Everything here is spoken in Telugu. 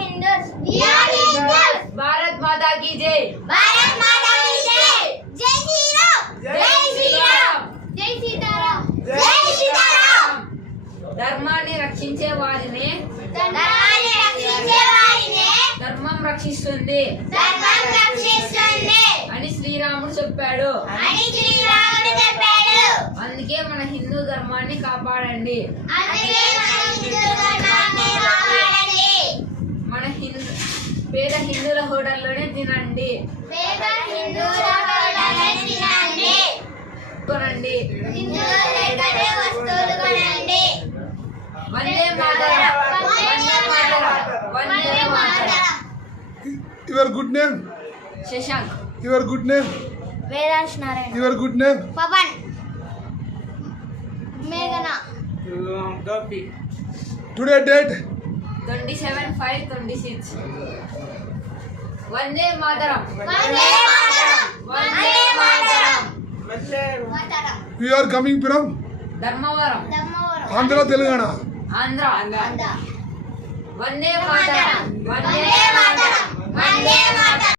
Hindus. We are Hindus. Bharat माता की जय. Bharat Mata ki jai. Jai Shri Ram. Jai Shri Ram. Jai Sitaram. Jai Sitaram. ధర్మాన్ని రక్షించే వారిని ధర్మాన్ని రక్షించే వారిని ధర్మం రక్షిస్తుంది ధర్మం రక్షిస్తుంది అని శ్రీరాముడు చెప్పాడు. అని శ్రీరాముడు చెప్పాడు. అందుకే మన హిందూ ధర్మాన్ని కాపాడండి. అందుకే మన హిందూ ధర్మాన్ని కాపాడండి. మన పేద హిందువుల హోటల్లోనే తినండి, పేద హిందువుల హోటల్లోనే తినండి. కొనండి. హిందువుల దగ్గరే వస్తువులు కొనండి. Vande Mataram. Vande Mataram. Vande Mataram. Your good name? Shashank. Your good name? Vedansh Narayana. Your good name? Pawan. మేఘన. Today date? 27/5/26. Vande Mataram. Vande Mataram. Vande Mataram. Mataram. We are coming from Dharmavaram, Dharmavaram. Andhra, Telangana. Andhra. అంద. వందే మాతరం. వందే వందే మాతరం. వందే మాతరం.